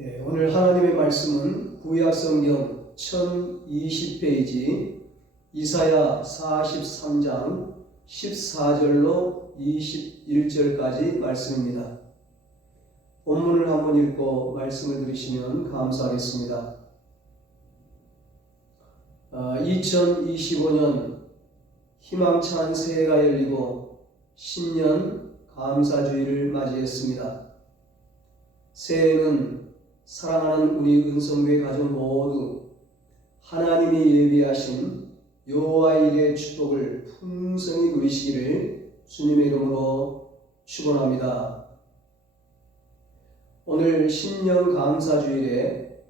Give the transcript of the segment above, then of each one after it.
오늘 하나님의 말씀은 구약성경 1020페이지 이사야 43장 14절로 21절까지 말씀입니다. 본문을 한번 읽고 말씀을 들으시면 감사하겠습니다. 2025년 희망찬 새해가 열리고 신년 감사주일을 맞이했습니다. 새해는 사랑하는 우리 은성교회 가족 모두 하나님이 예비하신 여호와의 일의 축복을 풍성히 누리시기를 주님의 이름으로 축원합니다. 오늘 신년 감사주일에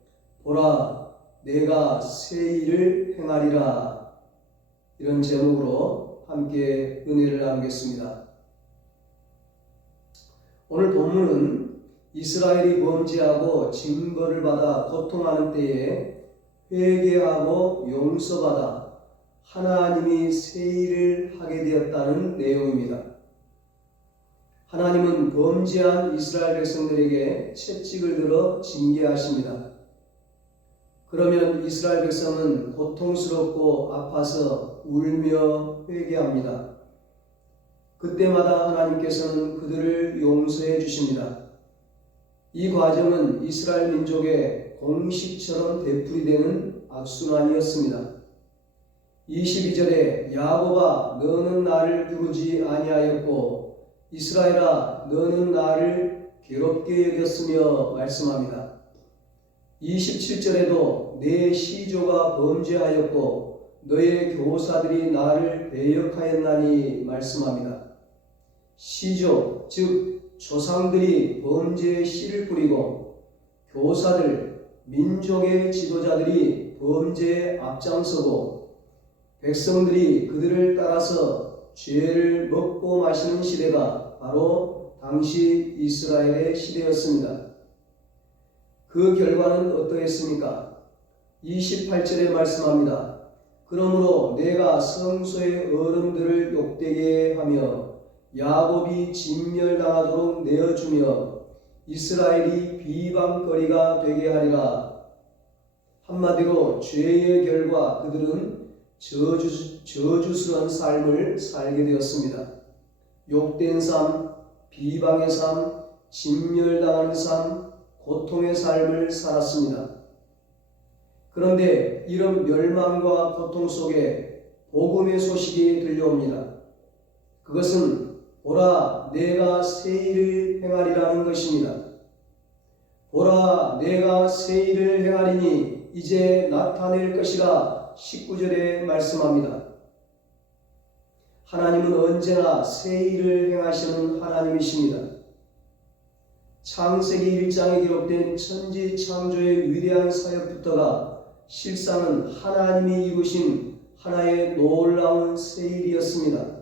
보라 내가 새 일을 행하리라, 이런 제목으로 함께 은혜를 나누겠습니다. 오늘 본문은 이스라엘이 범죄하고 징벌을 받아 고통하는 때에 회개하고 용서받아 하나님이 새 일을 하게 되었다는 내용입니다. 하나님은 범죄한 이스라엘 백성들에게 채찍을 들어 징계하십니다. 그러면 이스라엘 백성은 고통스럽고 아파서 울며 회개합니다. 그때마다 하나님께서는 그들을 용서해 주십니다. 이 과정은 이스라엘 민족의 공식처럼 되풀이되는 악순환이었습니다. 22절에 야곱아 너는 나를 부르지 아니하였고 이스라엘아 너는 나를 괴롭게 여겼으며 말씀합니다. 27절에도 내 시조가 범죄하였고 너의 교사들이 나를 배역하였나니 말씀합니다. 시조, 즉 조상들이 범죄의 씨를 뿌리고 교사들, 민족의 지도자들이 범죄에 앞장서고 백성들이 그들을 따라서 죄를 먹고 마시는 시대가 바로 당시 이스라엘의 시대였습니다. 그 결과는 어떠했습니까? 28절에 말씀합니다. 그러므로 내가 성소의 어른들을 욕되게 하며 야곱이 진멸당하도록 내어주며 이스라엘이 비방거리가 되게 하리라. 한마디로 죄의 결과 그들은 저주스러운 삶을 살게 되었습니다. 욕된 삶, 비방의 삶, 진멸당하는 삶, 고통의 삶을 살았습니다. 그런데 이런 멸망과 고통 속에 복음의 소식이 들려옵니다. 그것은 보라 내가 새 일을 행하리라는 것입니다. 보라 내가 새 일을 행하리니 이제 나타낼 것이라 19절에 말씀합니다. 하나님은 언제나 새 일을 행하시는 하나님이십니다. 창세기 1장에 기록된 천지 창조의 위대한 사역부터가 실상은 하나님이 이루신 하나의 놀라운 새 일이었습니다.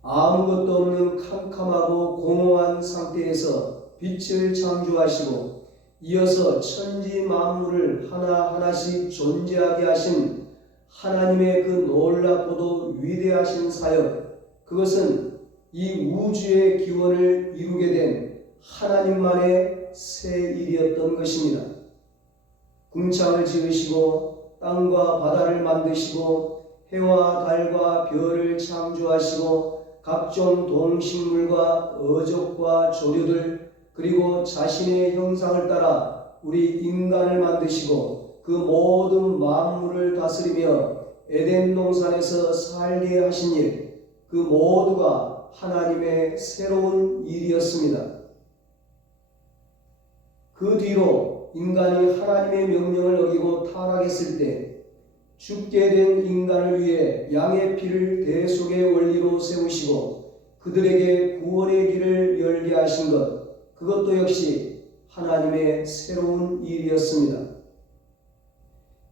아무것도 없는 캄캄하고 공허한 상태에서 빛을 창조하시고 이어서 천지 만물을 하나하나씩 존재하게 하신 하나님의 그 놀랍고도 위대하신 사역, 그것은 이 우주의 기원을 이루게 된 하나님만의 새 일이었던 것입니다. 궁창을 지으시고 땅과 바다를 만드시고 해와 달과 별을 창조하시고 각종 동식물과 어족과 조류들, 그리고 자신의 형상을 따라 우리 인간을 만드시고 그 모든 만물을 다스리며 에덴 동산에서 살게 하신 일, 그 모두가 하나님의 새로운 일이었습니다. 그 뒤로 인간이 하나님의 명령을 어기고 타락했을 때 죽게 된 인간을 위해 양의 피를 대속의 원리로 세우시고 그들에게 구원의 길을 열게 하신 것, 그것도 역시 하나님의 새로운 일이었습니다.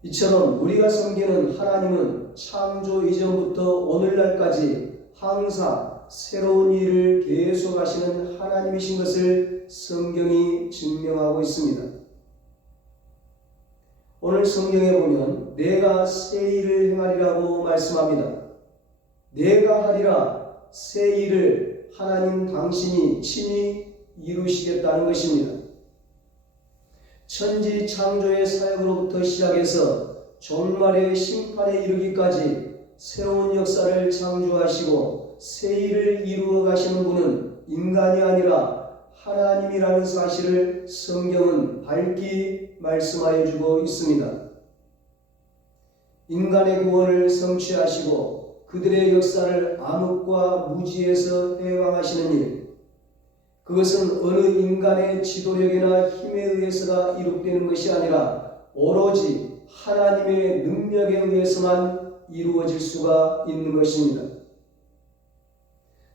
이처럼 우리가 섬기는 하나님은 창조 이전부터 오늘날까지 항상 새로운 일을 계속하시는 하나님이신 것을 성경이 증명하고 있습니다. 오늘 성경에 보면 내가 새 일을 행하리라고 말씀합니다. 내가 하리라, 새 일을 하나님 당신이 친히 이루시겠다는 것입니다. 천지 창조의 사역으로부터 시작해서 종말의 심판에 이르기까지 새로운 역사를 창조하시고 새 일을 이루어 가시는 분은 인간이 아니라 하나님이라는 사실을 성경은 밝히 말씀하여 주고 있습니다. 인간의 구원을 성취하시고 그들의 역사를 암흑과 무지에서 해방하시는 일, 그것은 어느 인간의 지도력이나 힘에 의해서가 이룩되는 것이 아니라 오로지 하나님의 능력에 의해서만 이루어질 수가 있는 것입니다.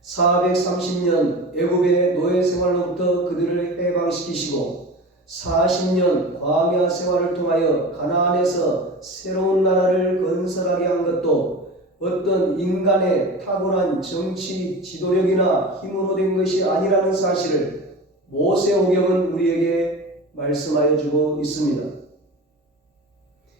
430년 애굽의 노예 생활로부터 그들을 해방시키시고 40년 광야 생활을 통하여 가나안에서 새로운 나라를 건설하게 한 것도 어떤 인간의 탁월한 정치 지도력이나 힘으로 된 것이 아니라는 사실을 모세오경은 우리에게 말씀하여 주고 있습니다.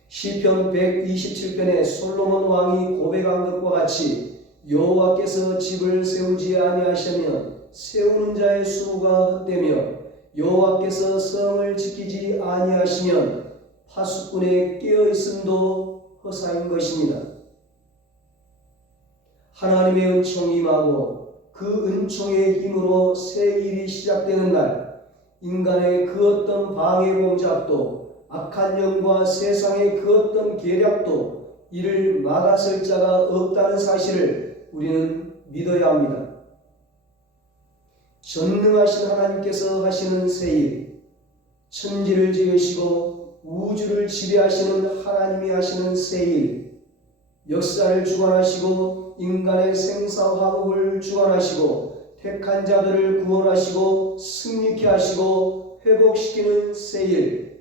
시편 127편에 솔로몬 왕이 고백한 것과 같이 여호와께서 집을 세우지 아니하시면 세우는 자의 수고가 헛되며 여호와께서 성을 지키지 아니하시면 파수꾼의 깨어있음도 허사인 것입니다. 하나님의 은총이 임하고 그 은총의 힘으로 새 일이 시작되는 날, 인간의 그 어떤 방해 공작도 악한 영과 세상의 그 어떤 계략도 이를 막아설 자가 없다는 사실을 우리는 믿어야 합니다. 전능하신 하나님께서 하시는 새 일, 천지를 지으시고 우주를 지배하시는 하나님이 하시는 새 일, 역사를 주관하시고 인간의 생사화복을 주관하시고 택한 자들을 구원하시고 승리케 하시고 회복시키는 새 일,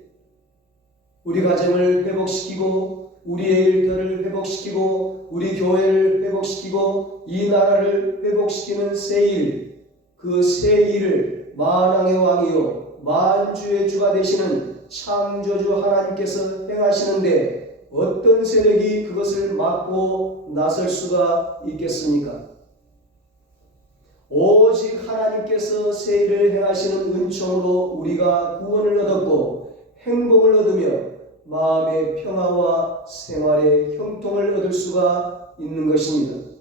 우리 가정을 회복시키고 우리의 일터를 회복시키고 우리 교회를 회복시키고 이 나라를 회복시키는 새 일, 그 새 일을 만왕의 왕이요 만주의 주가 되시는 창조주 하나님께서 행하시는데 어떤 세력이 그것을 막고 나설 수가 있겠습니까? 오직 하나님께서 새 일을 행하시는 은총으로 우리가 구원을 얻었고 행복을 얻으며 마음의 평화와 생활의 형통을 얻을 수가 있는 것입니다.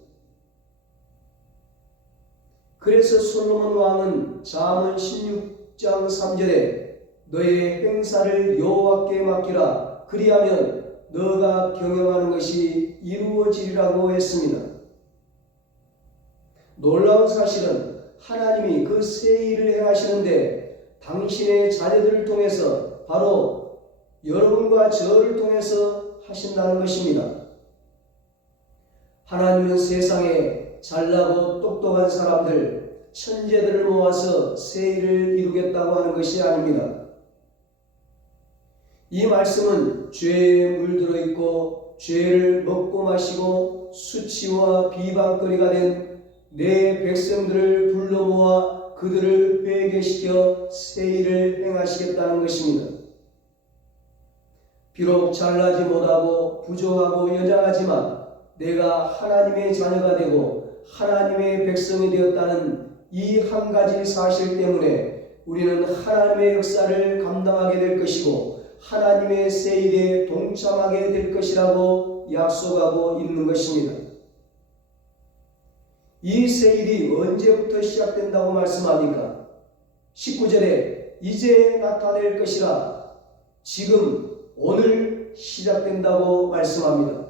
그래서 솔로몬 왕은 잠언 16장 3절에 너의 행사를 여호와께 맡기라 그리하면 너가 경영하는 것이 이루어지리라고 했습니다. 놀라운 사실은 하나님이 그 새 일을 행하시는데 당신의 자녀들을 통해서 바로 여러분과 저를 통해서 하신다는 것입니다. 하나님은 세상에 잘나고 똑똑한 사람들, 천재들을 모아서 새 일을 이루겠다고 하는 것이 아닙니다. 이 말씀은 죄에 물들어 있고 죄를 먹고 마시고 수치와 비방거리가 된 내 백성들을 불러 모아 그들을 회개시켜 새 일을 행하시겠다는 것입니다. 비록 잘나지 못하고 부족하고 여장하지만 내가 하나님의 자녀가 되고 하나님의 백성이 되었다는 이 한 가지 사실 때문에 우리는 하나님의 역사를 감당하게 될 것이고 하나님의 새 일에 동참하게 될 것이라고 약속하고 있는 것입니다. 이 새 일이 언제부터 시작된다고 말씀합니까? 19절에 이제 나타낼 것이라 지금 오늘 시작된다고 말씀합니다.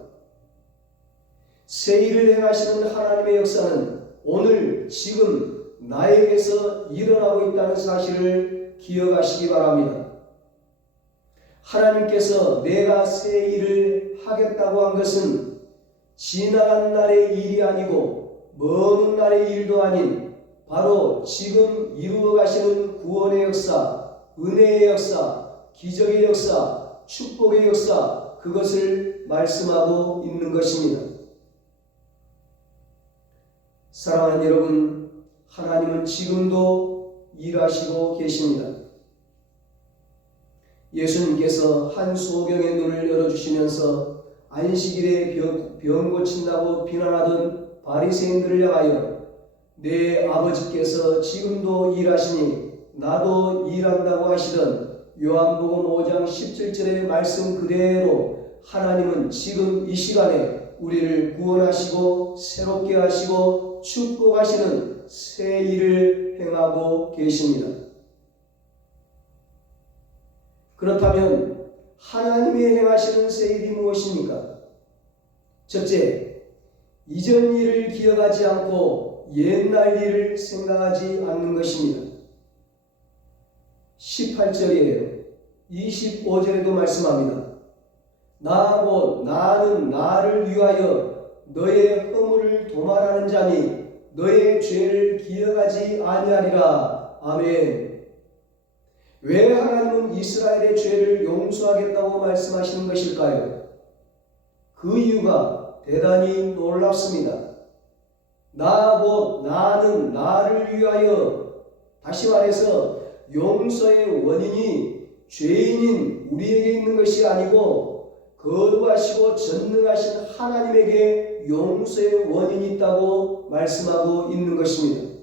새 일을 행하시는 하나님의 역사는 오늘 지금 나에게서 일어나고 있다는 사실을 기억하시기 바랍니다. 하나님께서 내가 새 일을 하겠다고 한 것은 지나간 날의 일이 아니고 먼 날의 일도 아닌 바로 지금 이루어 가시는 구원의 역사, 은혜의 역사, 기적의 역사, 축복의 역사, 그것을 말씀하고 있는 것입니다. 사랑하는 여러분, 하나님은 지금도 일하시고 계십니다. 예수님께서 한 소경의 눈을 열어주시면서 안식일에 병 고친다고 비난하던 바리새인들을 향하여 내 아버지께서 지금도 일하시니 나도 일한다고 하시던 요한복음 5장 17절의 말씀 그대로 하나님은 지금 이 시간에 우리를 구원하시고 새롭게 하시고 축복하시는 새 일을 행하고 계십니다. 그렇다면 하나님이 행하시는 새 일이 무엇입니까? 첫째, 이전 일을 기억하지 않고 옛날 일을 생각하지 않는 것입니다. 18절이에요. 25절에도 말씀합니다. 나는 나를 위하여 너의 허물을 도말하는 자니 너의 죄를 기억하지 아니하리라. 아멘. 왜 하나님은 이스라엘의 죄를 용서하겠다고 말씀하시는 것일까요? 그 이유가 대단히 놀랍습니다. 나는 나를 위하여, 다시 말해서 용서의 원인이 죄인인 우리에게 있는 것이 아니고 거룩하시고 전능하신 하나님에게 용서의 원인이 있다고 말씀하고 있는 것입니다.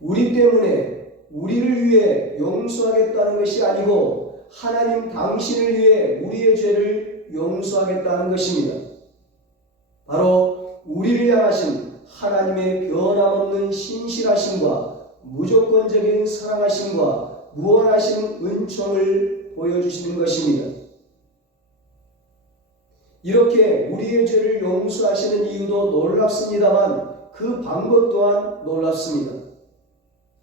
우리 때문에 우리를 위해 용서하겠다는 것이 아니고 하나님 당신을 위해 우리의 죄를 용서하겠다는 것입니다. 바로 우리를 향하신 하나님의 변함없는 신실하심과 무조건적인 사랑하심과 무한하신 은총을 보여주시는 것입니다. 이렇게 우리의 죄를 용서하시는 이유도 놀랍습니다만 그 방법 또한 놀랍습니다.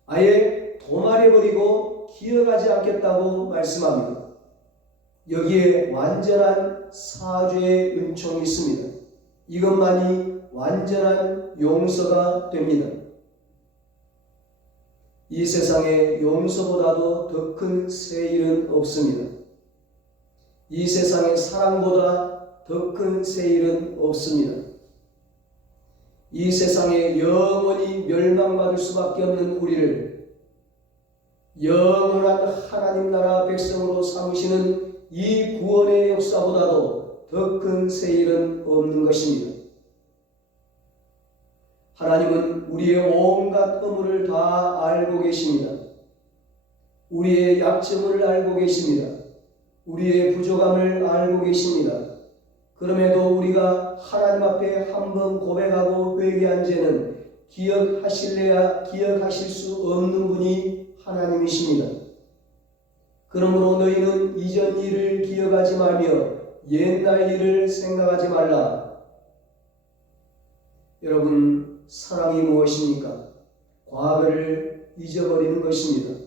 아예 도말해버리고 기억하지 않겠다고 말씀합니다. 여기에 완전한 사죄의 은총이 있습니다. 이것만이 완전한 용서가 됩니다. 이 세상에 용서보다도 더 큰 새 일은 없습니다. 이 세상에 사랑보다 더 큰 새 일은 없습니다. 이 세상에 영원히 멸망받을 수밖에 없는 우리를 영원한 하나님 나라 백성으로 삼으시는 이 구원의 역사보다도 더 큰 새 일은 없는 것입니다. 하나님은 우리의 온갖 허물을 다 알고 계십니다. 우리의 약점을 알고 계십니다. 우리의 부족함을 알고 계십니다. 그럼에도 우리가 하나님 앞에 한번 고백하고 회개한 죄는 기억하실래야 기억하실 수 없는 분이 하나님이십니다. 그러므로 너희는 이전 일을 기억하지 말며 옛날 일을 생각하지 말라. 여러분, 사랑이 무엇입니까? 과거를 잊어버리는 것입니다.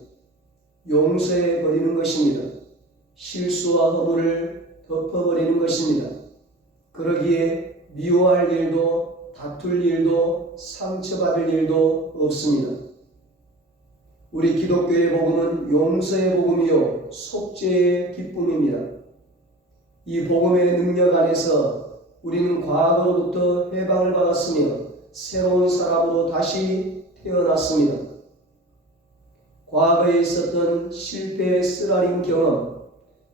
용서해버리는 것입니다. 실수와 허물을 덮어버리는 것입니다. 그러기에 미워할 일도 다툴 일도 상처받을 일도 없습니다. 우리 기독교의 복음은 용서의 복음이요 속죄의 기쁨입니다. 이 복음의 능력 안에서 우리는 과거로부터 해방을 받았으며 새로운 사람으로 다시 태어났습니다. 과거에 있었던 실패의 쓰라린 경험,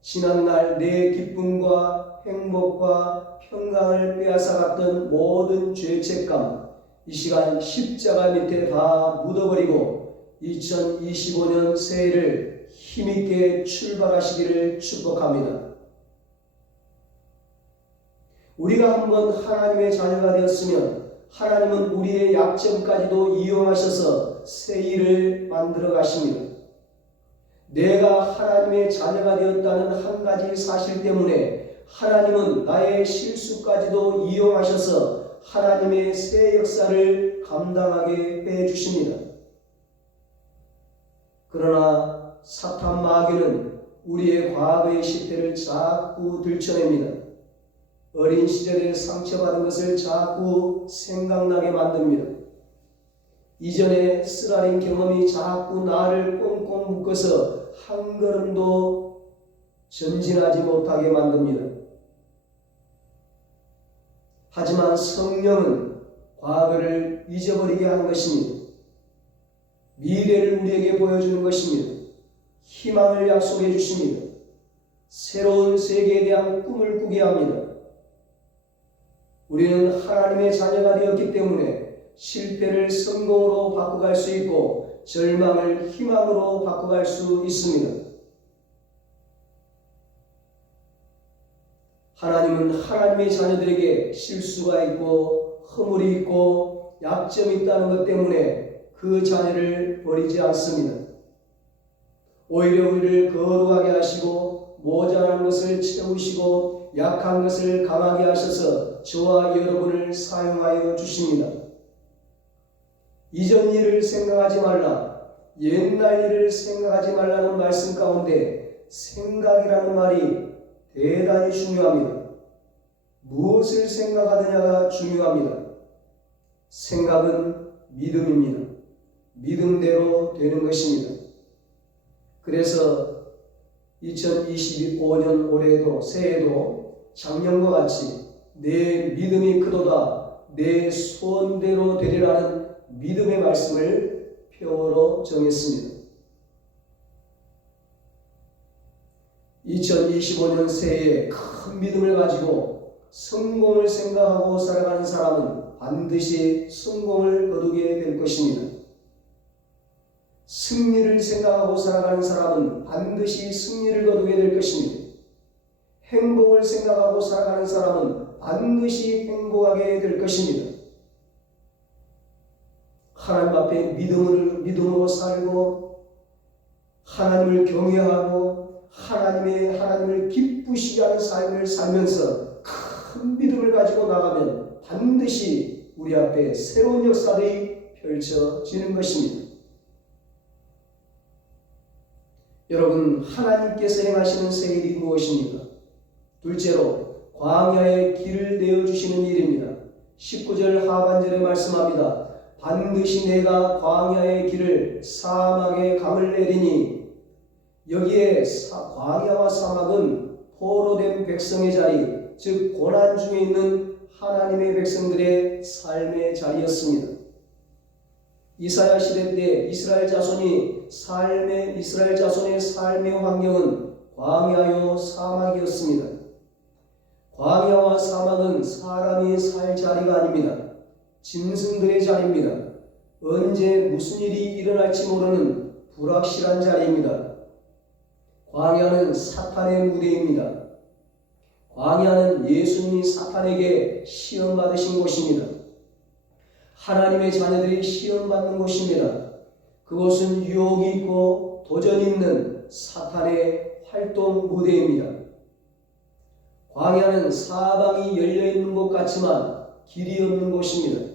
지난날 내 기쁨과 행복과 평강을 빼앗아갔던 모든 죄책감, 이 시간 십자가 밑에 다 묻어버리고 2025년 새해를 힘있게 출발하시기를 축복합니다. 우리가 한번 하나님의 자녀가 되었으면 하나님은 우리의 약점까지도 이용하셔서 새 일을 만들어 가십니다. 내가 하나님의 자녀가 되었다는 한 가지 사실 때문에 하나님은 나의 실수까지도 이용하셔서 하나님의 새 역사를 감당하게 해 주십니다. 그러나 사탄 마귀는 우리의 과거의 실패를 자꾸 들춰냅니다. 어린 시절에 상처받은 것을 자꾸 생각나게 만듭니다. 이전에 쓰라린 경험이 자꾸 나를 꽁꽁 묶어서 한 걸음도 전진하지 못하게 만듭니다. 하지만 성령은 과거를 잊어버리게 하는 것입니다. 미래를 우리에게 보여주는 것입니다. 희망을 약속해 주십니다. 새로운 세계에 대한 꿈을 꾸게 합니다. 우리는 하나님의 자녀가 되었기 때문에 실패를 성공으로 바꿔갈 수 있고 절망을 희망으로 바꿔갈 수 있습니다. 하나님은 하나님의 자녀들에게 실수가 있고 허물이 있고 약점이 있다는 것 때문에 그 자녀를 버리지 않습니다. 오히려 우리를 거룩하게 하시고 모자란 것을 채우시고 약한 것을 강하게 하셔서 저와 여러분을 사용하여 주십니다. 이전 일을 생각하지 말라, 옛날 일을 생각하지 말라는 말씀 가운데 생각이라는 말이 대단히 중요합니다. 무엇을 생각하느냐가 중요합니다. 생각은 믿음입니다. 믿음대로 되는 것입니다. 그래서 2025년 올해도 새해도 작년과 같이 내 믿음이 크도다 내 소원대로 되리라는 믿음의 말씀을 표어로 정했습니다. 2025년 새해에 큰 믿음을 가지고 성공을 생각하고 살아가는 사람은 반드시 성공을 거두게 될 것입니다. 승리를 생각하고 살아가는 사람은 반드시 승리를 거두게 될 것입니다. 행복을 생각하고 살아가는 사람은 반드시 행복하게 될 것입니다. 하나님 앞에 믿음으로 살고 하나님을 경외하고 하나님을 기쁘시게 하는 삶을 살면서 큰 믿음을 가지고 나가면 반드시 우리 앞에 새로운 역사들이 펼쳐지는 것입니다. 여러분, 하나님께서 행하시는 새 일이 무엇입니까? 둘째로 광야의 길을 내어주시는 일입니다. 19절 하반절에 말씀합니다. 반드시 내가 광야의 길을 사막의 강을 내리니, 여기에 광야와 사막은 포로된 백성의 자리, 즉 고난 중에 있는 하나님의 백성들의 삶의 자리였습니다. 이사야 시대 때 이스라엘 자손의 삶의 환경은 광야요 사막이었습니다. 광야와 사막은 사람이 살 자리가 아닙니다. 짐승들의 자리입니다. 언제 무슨 일이 일어날지 모르는 불확실한 자리입니다. 광야는 사탄의 무대입니다. 광야는 예수님이 사탄에게 시험받으신 곳입니다. 하나님의 자녀들이 시험받는 곳입니다. 그곳은 유혹이 있고 도전이 있는 사탄의 활동 무대입니다. 광야는 사방이 열려있는 곳 같지만 길이 없는 곳입니다.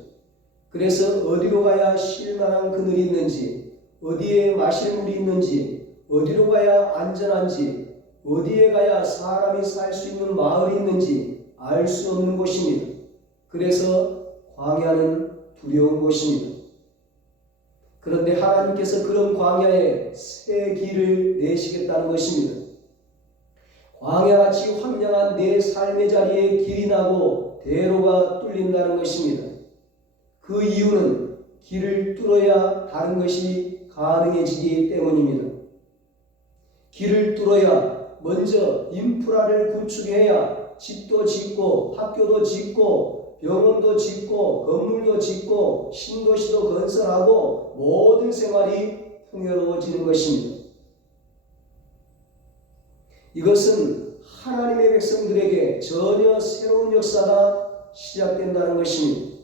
그래서 어디로 가야 쉴만한 그늘이 있는지, 어디에 마실 물이 있는지, 어디로 가야 안전한지, 어디에 가야 사람이 살 수 있는 마을이 있는지 알 수 없는 곳입니다. 그래서 광야는 두려운 곳입니다. 그런데 하나님께서 그런 광야에 새 길을 내시겠다는 것입니다. 광야같이 황량한 내 삶의 자리에 길이 나고 대로가 뚫린다는 것입니다. 그 이유는 길을 뚫어야 다른 것이 가능해지기 때문입니다. 길을 뚫어야 먼저 인프라를 구축해야 집도 짓고 학교도 짓고 병원도 짓고 건물도 짓고 신도시도 건설하고 모든 생활이 풍요로워지는 것입니다. 이것은 하나님의 백성들에게 전혀 새로운 역사가 시작된다는 것입니다.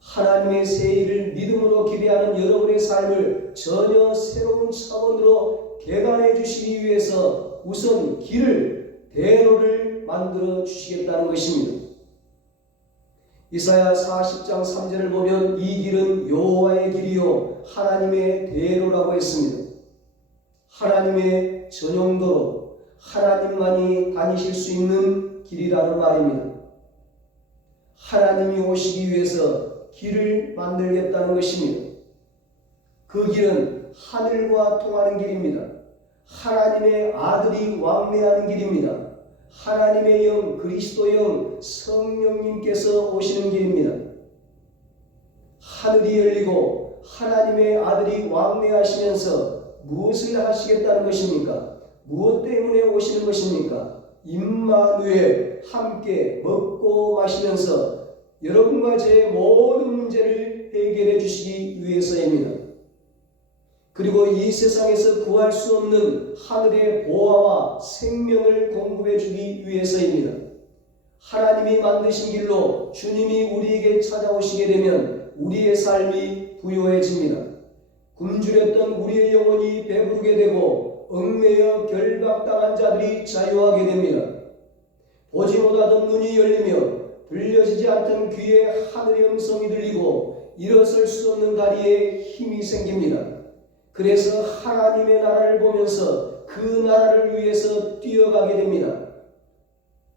하나님의 새 일을 믿음으로 기대하는 여러분의 삶을 전혀 새로운 차원으로 개간해 주시기 위해서 우선 길을, 대로를 만들어 주시겠다는 것입니다. 이사야 40장 3절을 보면 이 길은 여호와의 길이요 하나님의 대로라고 했습니다. 하나님의 전용도로, 하나님만이 다니실 수 있는 길이라는 말입니다. 하나님이 오시기 위해서 길을 만들겠다는 것입니다. 그 길은 하늘과 통하는 길입니다. 하나님의 아들이 왕래하는 길입니다. 하나님의 영, 그리스도 영, 성령님께서 오시는 길입니다. 하늘이 열리고 하나님의 아들이 왕래하시면서 무엇을 하시겠다는 것입니까? 무엇 때문에 오시는 것입니까? 임마누엘, 함께 먹고 마시면서 여러분과 제 모든 문제를 해결해 주시기 위해서입니다. 그리고 이 세상에서 구할 수 없는 하늘의 보화와 생명을 공급해 주기 위해서입니다. 하나님이 만드신 길로 주님이 우리에게 찾아오시게 되면 우리의 삶이 부요해집니다. 굶주렸던 우리의 영혼이 배부르게 되고 얽매여 결박당한 자들이 자유하게 됩니다. 보지 못하던 눈이 열리며 들려지지 않던 귀에 하늘의 음성이 들리고 일어설 수 없는 다리에 힘이 생깁니다. 그래서 하나님의 나라를 보면서 그 나라를 위해서 뛰어가게 됩니다.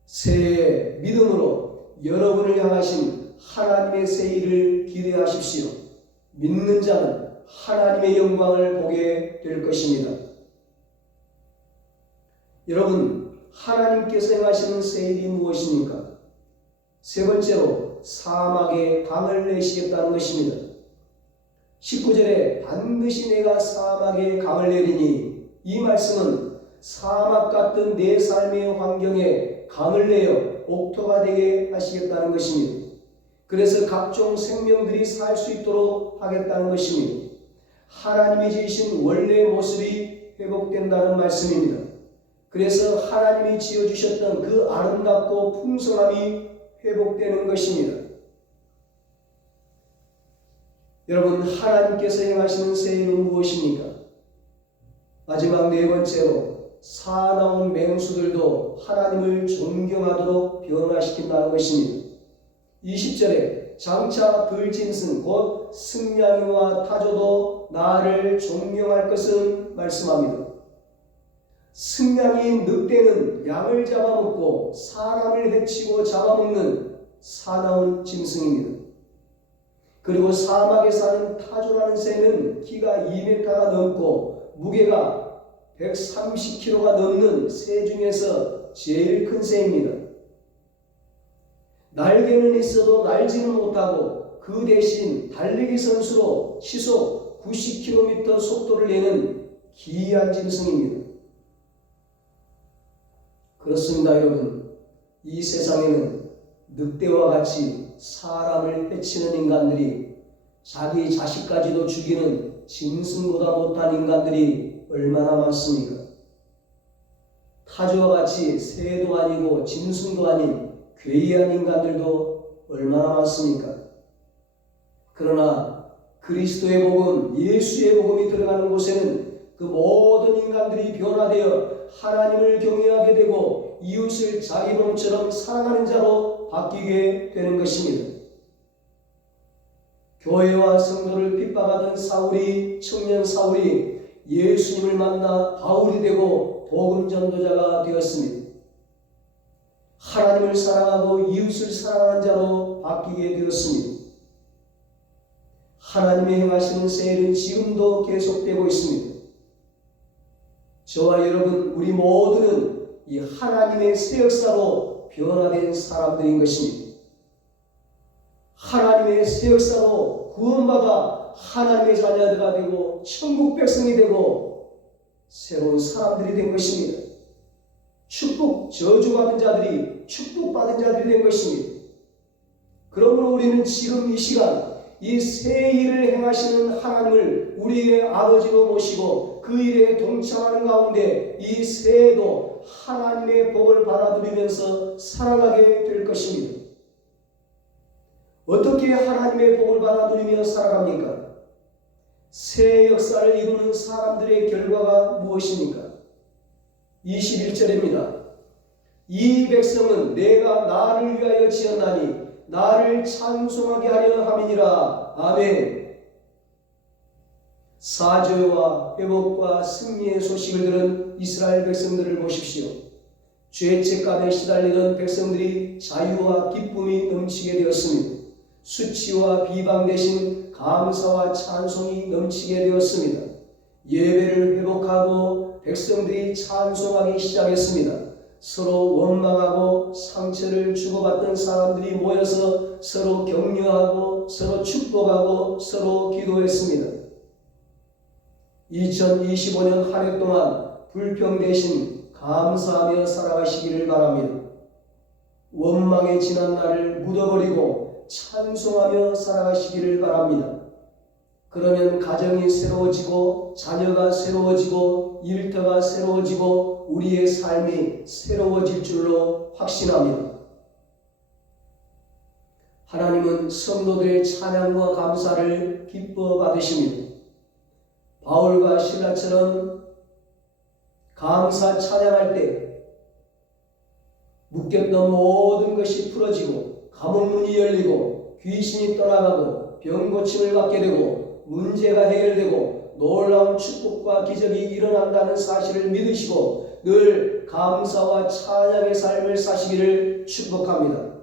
새해 믿음으로 여러분을 향하신 하나님의 새 일을 기대하십시오. 믿는 자는 하나님의 영광을 보게 될 것입니다. 여러분, 하나님께서 행하시는 새 일이 무엇입니까? 세 번째로 사막에 강을 내시겠다는 것입니다. 19절에 반드시 내가 사막에 강을 내리니, 이 말씀은 사막 같은 내 삶의 환경에 강을 내어 옥토가 되게 하시겠다는 것입니다. 그래서 각종 생명들이 살 수 있도록 하겠다는 것입니다. 하나님이 지으신 원래의 모습이 회복된다는 말씀입니다. 그래서 하나님이 지어주셨던 그 아름답고 풍성함이 회복되는 것입니다. 여러분, 하나님께서 행하시는 새 일은 무엇입니까? 마지막 네 번째로 사나운 맹수들도 하나님을 존경하도록 변화시킨다는 것입니다. 20절에 장차 들짐승 곧 승냥이와 타조도 나를 존경할 것은 말씀합니다. 승냥이 늑대는 양을 잡아먹고 사람을 해치고 잡아먹는 사나운 짐승입니다. 그리고 사막에 사는 타조라는 새는 키가 2m가 넘고 무게가 130kg가 넘는 새 중에서 제일 큰 새입니다. 날개는 있어도 날지는 못하고 그 대신 달리기 선수로 시속 90km 속도를 내는 기이한 짐승입니다. 그렇습니다, 여러분. 이 세상에는 늑대와 같이 사람을 해치는 인간들이, 자기 자식까지도 죽이는 짐승보다 못한 인간들이 얼마나 많습니까? 타조와 같이 새도 아니고 짐승도 아닌 괴이한 인간들도 얼마나 많습니까? 그러나 그리스도의 복음, 예수의 복음이 들어가는 곳에는 그 모든 인간들이 변화되어 하나님을 경외하게 되고 이웃을 자기 몸처럼 사랑하는 자로 바뀌게 되는 것입니다. 교회와 성도를 핍박하던 청년 사울이 예수님을 만나 바울이 되고 복음 전도자가 되었습니다. 하나님을 사랑하고 이웃을 사랑하는 자로 바뀌게 되었습니다. 하나님이 행하시는 새 일은 지금도 계속되고 있습니다. 저와 여러분, 우리 모두는 이 하나님의 새 역사로 변화된 사람들인 것입니다. 하나님의 새 역사로 구원받아 하나님의 자녀가 되고 천국 백성이 되고 새로운 사람들이 된 것입니다. 저주받은 자들이 축복받은 자들이 된 것입니다. 그러므로 우리는 지금 이 시간 이 새 일을 행하시는 하나님을 우리의 아버지로 모시고 그 일에 동참하는 가운데 이 새해도 하나님의 복을 받아들이면서 살아가게 될 것입니다. 어떻게 하나님의 복을 받아들이며 살아갑니까? 새 역사를 이루는 사람들의 결과가 무엇입니까? 21절입니다. 이 백성은 내가 나를 위하여 지었나니 나를 찬송하게 하려 함이니라. 아멘. 사죄와 회복과 승리의 소식을 들은 이스라엘 백성들을 보십시오. 죄책감에 시달리던 백성들이 자유와 기쁨이 넘치게 되었습니다. 수치와 비방 대신 감사와 찬송이 넘치게 되었습니다. 예배를 회복하고 백성들이 찬송하기 시작했습니다. 서로 원망하고 상처를 주고받던 사람들이 모여서 서로 격려하고 서로 축복하고 서로 기도했습니다. 2025년 한 해 동안 불평 대신 감사하며 살아가시기를 바랍니다. 원망의 지난 날을 묻어버리고 찬송하며 살아가시기를 바랍니다. 그러면 가정이 새로워지고 자녀가 새로워지고 일터가 새로워지고 우리의 삶이 새로워질 줄로 확신합니다. 하나님은 성도들의 찬양과 감사를 기뻐 받으십니다. 바울과 실라처럼 감사 찬양할 때 묶였던 모든 것이 풀어지고 감옥문이 열리고 귀신이 떠나가고 병 고침을 받게 되고 문제가 해결되고 놀라운 축복과 기적이 일어난다는 사실을 믿으시고 늘 감사와 찬양의 삶을 사시기를 축복합니다.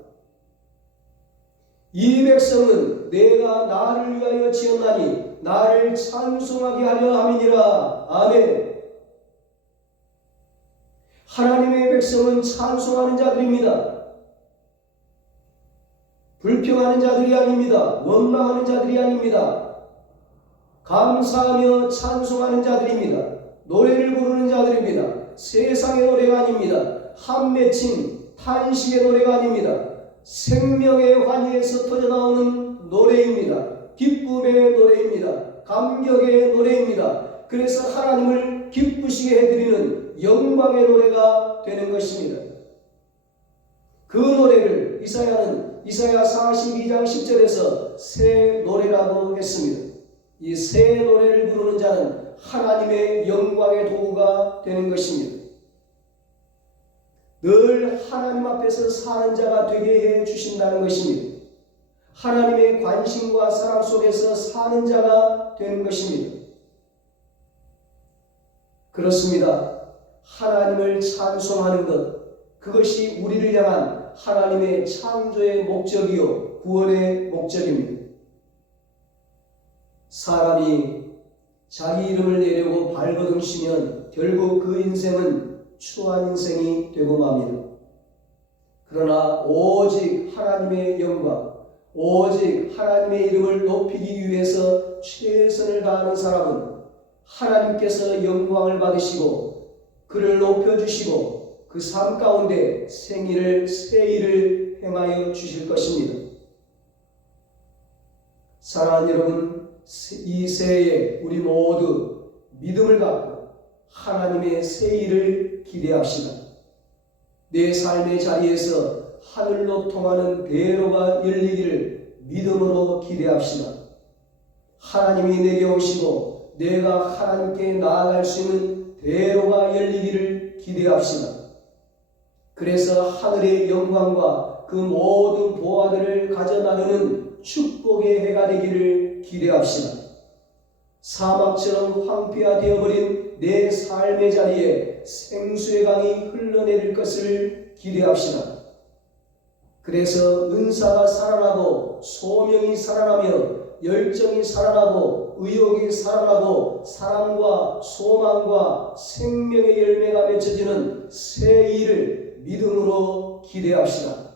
이 백성은 내가 나를 위하여 지었나니 나를 찬송하게 하려 함이니라. 아멘. 하나님의 백성은 찬송하는 자들입니다. 불평하는 자들이 아닙니다. 원망하는 자들이 아닙니다. 감사하며 찬송하는 자들입니다. 노래를 부르는 자들입니다. 세상의 노래가 아닙니다. 한 맺힌 탄식의 노래가 아닙니다. 생명의 환희에서 터져나오는 노래입니다. 기쁨의 노래입니다. 감격의 노래입니다. 그래서 하나님을 기쁘시게 해드리는 영광의 노래가 되는 것입니다. 그 노래를 이사야는 이사야 42장 10절에서 새 노래라고 했습니다. 이 새 노래를 부르는 자는 하나님의 영광의 도구가 되는 것입니다. 늘 하나님 앞에서 사는 자가 되게 해 주신다는 것입니다. 하나님의 관심과 사랑 속에서 사는 자가 되는 것입니다. 그렇습니다. 하나님을 찬송하는 것, 그것이 우리를 향한 하나님의 창조의 목적이요 구원의 목적입니다. 사람이 자기 이름을 내려고 발버둥 치면 결국 그 인생은 추한 인생이 되고 맙니다. 그러나 오직 하나님의 영광, 오직 하나님의 이름을 높이기 위해서 최선을 다하는 사람은 하나님께서 영광을 받으시고 그를 높여주시고 그 삶 가운데 새 일을 행하여 주실 것입니다. 사랑하는 여러분, 이 새해에 우리 모두 믿음을 갖고 하나님의 새 일을 기대합시다. 내 삶의 자리에서 하늘로 통하는 대로가 열리기를 믿음으로 기대합시다. 하나님이 내게 오시고 내가 하나님께 나아갈 수 있는 대로가 열리기를 기대합시다. 그래서 하늘의 영광과 그 모든 보화들을 가져나르는 축복의 해가 되기를 기대합시다. 사막처럼 황폐화되어버린 내 삶의 자리에 생수의 강이 흘러내릴 것을 기대합시다. 그래서 은사가 살아나고 소명이 살아나며 열정이 살아나고 의욕이 살아나고 사랑과 소망과 생명의 열매가 맺혀지는 새 일을 믿음으로 기대합시다.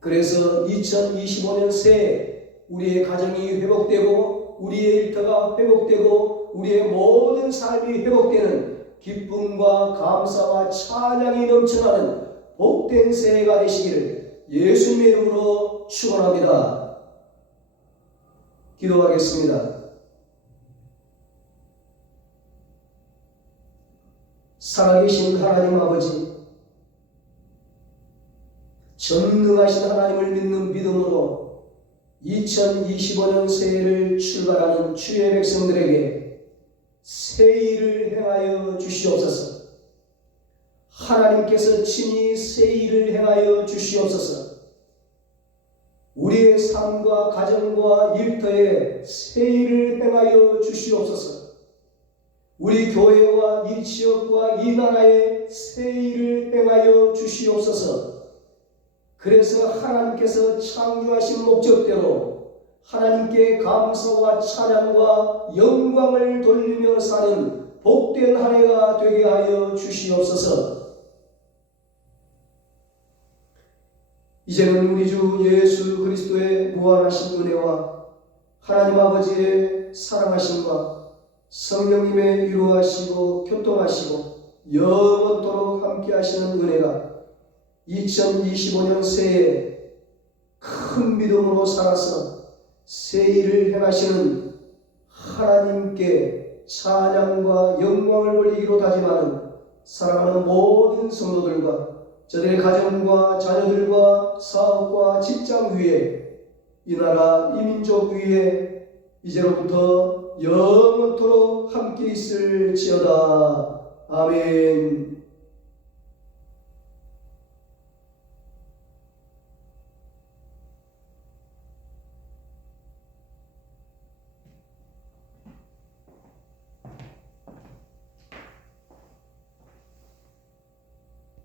그래서 2025년 새해 우리의 가정이 회복되고 우리의 일터가 회복되고 우리의 모든 삶이 회복되는 기쁨과 감사와 찬양이 넘쳐나는 복된 새해가 되시기를 예수님의 이름으로 축원합니다. 기도하겠습니다. 살아계신 하나님 아버지, 전능하신 하나님을 믿는 믿음으로 2025년 새해를 출발하는 주의 백성들에게 새 일을 행하여 주시옵소서. 하나님께서 친히 새 일을 행하여 주시옵소서. 우리의 삶과 가정과 일터에 새 일을 행하여 주시옵소서. 우리 교회와 이 지역과 이 나라에 새 일을 행하여 주시옵소서. 그래서 하나님께서 창조하신 목적대로 하나님께 감사와 찬양과 영광을 돌리며 사는 복된 한 해가 되게 하여 주시옵소서. 이제는 우리 주 예수 그리스도의 무한하신 은혜와 하나님 아버지의 사랑하심과 성령님의 위로하시고 교통하시고 영원토록 함께 하시는 은혜가 2025년 새해 큰 믿음으로 살아서 새 일을 행하시는 하나님께 찬양과 영광을 돌리기로 다짐하는 사랑하는 모든 성도들과 저들의 가정과 자녀들과 사업과 직장 위에 이 나라 이 민족 위에 이제로부터 영원토록 함께 있을지어다. 아멘.